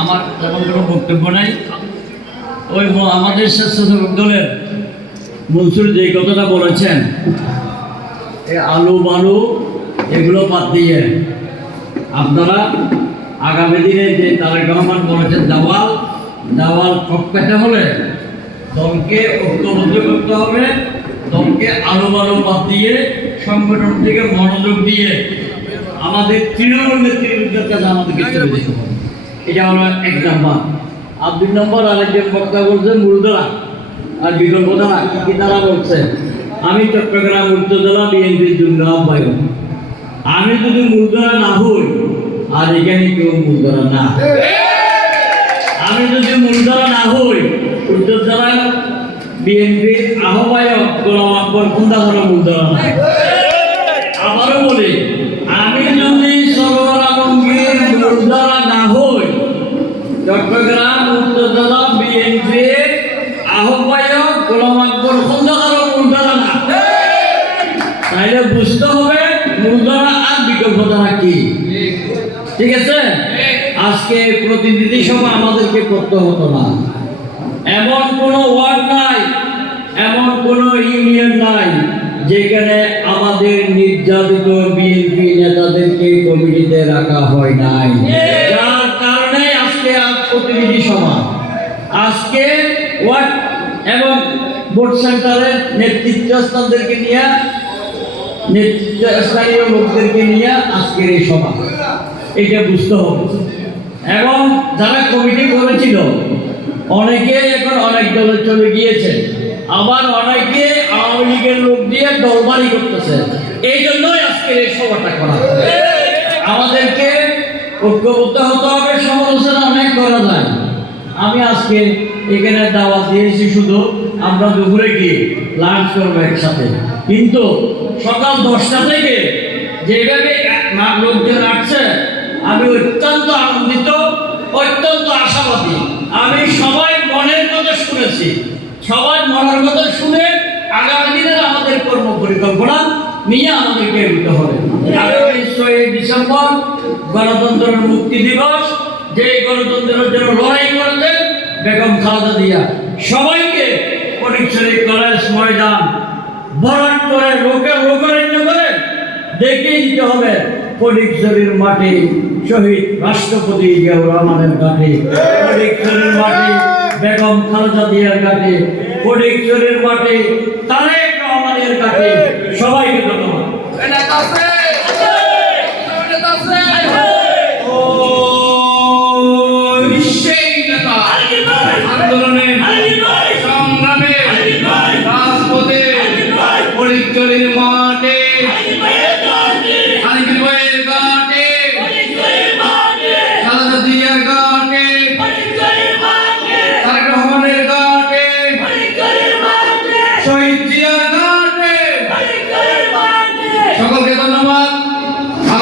আমার তেমন কোনো বক্তব্য নাই। ওই আমাদের স্বেচ্ছাসেবক দলের মনসুর যে কথাটা বলেছেন, আলু বালু এগুলো বাদ দিয়ে আপনারা আগামী দিনে যে তারেক রহমান বলেছেন দেওয়াল পেতে হলে দলকে ঐক্যবদ্ধ করতে হবে। দলকে আলু বালু বাদ দিয়ে সংগঠন থেকে মনোযোগ দিয়ে আমাদের তৃণমূল নেতৃত্বের কাছে আমাদেরকে চলে যেতে হবে। এটা হলো 1 নম্বর। আর 2 নম্বর আরেকজন বক্তা বলছেন মূলধারা আর বিকল্পধারা কি তারা বলছে। আমি চট্টগ্রাম উত্তরজেলা বিএনপির যুগ্ম আহ্বায়ক। আমি যদি মূলধারা না হই আর এখানে কেউ মূলধারা না, আমি যদি মূলধারা না হই উত্তরজেলা বিএনপির আহ্বায়ক গোলাম আকবর কোনটা মূলধারা না। আবারও বলি, আমি যদি সরোয়ার আলমগীর মূলধারা না হই চট্টগ্রাম উত্তরজেলা বিএনপির আহ্বায়ক গোলাম আকবর কোনটা মূলধারা না, তাইলে বুঝতে হবে মূলধারা আর বিকল্পধারা কি। ঠিক আছে? আজকে প্রতিনিধি সভা আমাদেরকে করতে হতো না। এমন কোনো ওয়ার্ড নাই, এমন কোনো ইউনিয়ন নাই যেখানে আমাদের নির্যাতিত বিএনপি নেতাদেরকে কমিটিতে রাখা হয় নাই। যার কারণে আজকে প্রতিনিধি সভা, আজকে ওয়ার্ড এবং ভোট সেন্টারের নেতৃত্বস্থানদেরকে নিয়ে, নেতৃত্বস্থানীয় লোকদেরকে নিয়ে আজকের এই সভা। এটা বুঝতে হবে। এবং যারা কমিটি করেছিল অনেকে এখন অনেক দলে চলে গিয়েছে, আবার অনেকে আওয়ামী লীগের লোক দিয়ে দলবাড়ি করতেছে। এই জন্যই আজকের এই সভাটা করা। আমাদেরকে ঐক্যবদ্ধ হতে হবে। সমালোচনা অনেক করা যায়। আমি আজকে এখানে দাওয়াত দিয়েছি শুধু আমরা দুপুরে গিয়ে লাঞ্চ করবো একসাথে, কিন্তু সকাল 10টা থেকে যেভাবে লোকজন আসছে আমি অত্যন্ত আনন্দিত, অত্যন্ত আশাবাদী। আমি সবাই মনের কথা শুনেছি, সবাই মনের কথা শুনে আগামী দিনের আমাদের কর্ম পরিকল্পনা নিয়ে আমাদেরকে এগোতে হবে। আগামী 6 ডিসেম্বর গণতন্ত্রের মুক্তি দিবস, যে গণতন্ত্রের জন্য লড়াই করেছেন বেগম খালেদা জিয়া, সবাইকে ফটিকছড়ি কলেজ ময়দান বরণ করে লোকারণ্য করে দেখিয়ে দিতে হবে ফটিকছড়ির মাটি শহীদ রাষ্ট্রপতি জিয়াউর রহমানের ঘাটে, ফটিকছড়ির মাটি বেগম খালেদা জিয়ার ঘাটে, ফটিকছড়ির মাটি তারেক রহমানের ঘাটে। সবাইকে ধন্যবাদ।